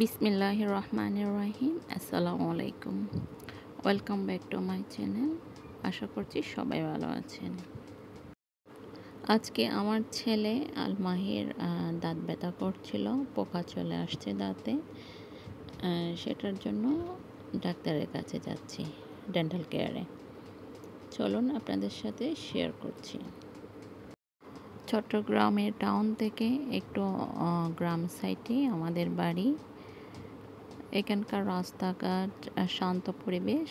বিসমিল্লাহির রহমানির রহিম। আসসালামু আলাইকুম। Welcome back to my channel. আশা করছি সবাই ভালো আছেন। আজকে আমার ছেলে আলমাহির দাঁত ব্যথা করছিল, পোকা চলে আসছে দাঁতে। সেটার জন্য ডাক্তারের কাছে যাচ্ছি, ডেন্টাল কেয়ারে। চলুন আপনাদের সাথে শেয়ার করছি। চট্টগ্রামের টাউন থেকে একটু গ্রাম সাইডে আমাদের বাড়ি। এখানকার রাস্তাঘাট, শান্ত পরিবেশ।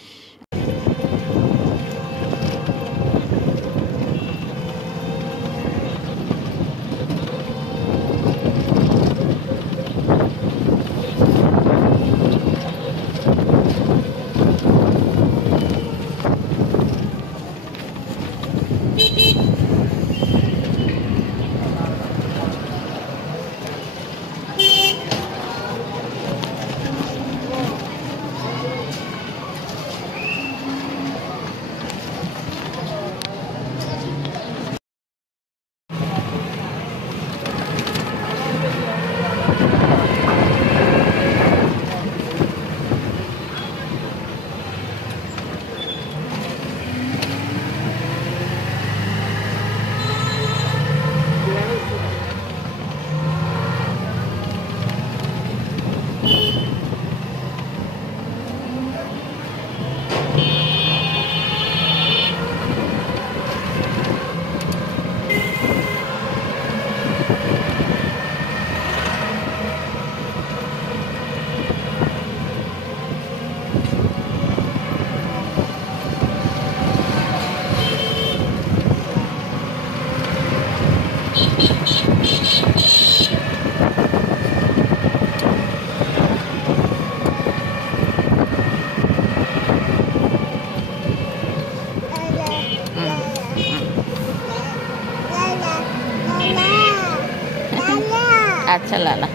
আচ্ছা লালা,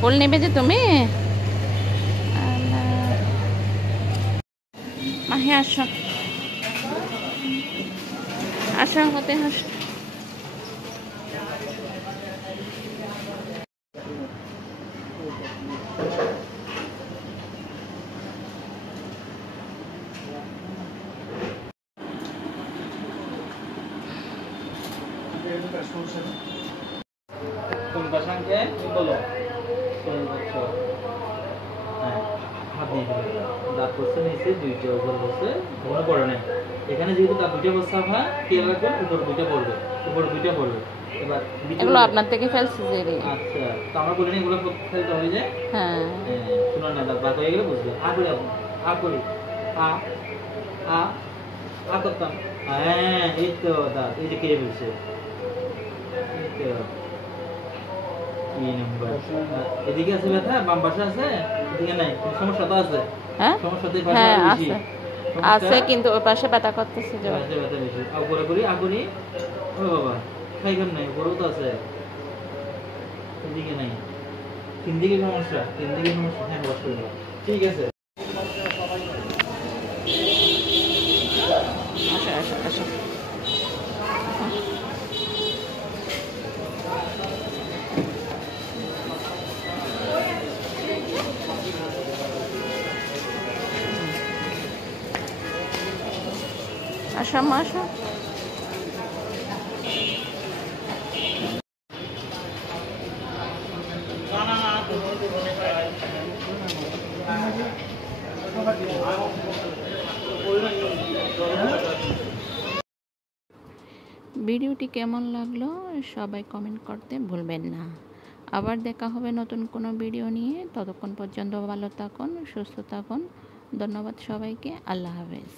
ফুল নেবে যে তুমি? মাহি আসো, আসো হতে হাস। কোন ভাষাকে বলো? হাত দিয়ে দিবে। দাঁত পড়ছে নিচে দুইটা, উপর বসে মনে পড়ে না। এখানে যেহেতু দাঁত দুইটা বসছে, আপনার খেয়াল রাখবেন উপর দুইটা পড়বে, উপর দুইটা পড়বে। এবার এগুলো আপনার থেকে ফেলছে যে রে। আচ্ছা, তো আমরা বলি না এগুলো ফেলতে হবে যে। হ্যাঁ, শুনুন না, দাঁত বাঁকা হয়ে গেলে বুঝবে। আ করে আ করি, আ আ আ করতাম। হ্যাঁ, এই তো দাঁত, এই যে কেড়ে ফেলছে। এই তো এদিকে আছে ব্যথা, বাম পাশে আছে, এদিকে নাই। কোন সমস্যা তো আছে? হ্যাঁ সমস্যা তো হ্যাঁ বেশি আছে, আছে, কিন্তু ওই পাশে ব্যথা করতেছে যে। ব্যথা বেশি। উপরে করি, আ করি। ও বাবা, খাইবেন নাই, উপরেও তো আছে, এদিকে নাই। তিন দিকে সমস্যা, তিন দিকে সমস্যা। হ্যাঁ, বস করে দিলাম। ঠিক আছে। আসো আসো আসো। আসো আম্মা আসো। ভিডিওটি কেমন লাগলো সবাই কমেন্ট করতে ভুলবেন না। আবার দেখা হবে নতুন কোনো ভিডিও নিয়ে। ততক্ষণ পর্যন্ত ভালো থাকুন, সুস্থ থাকুন। ধন্যবাদ সবাইকে। আল্লাহ হাফেজ।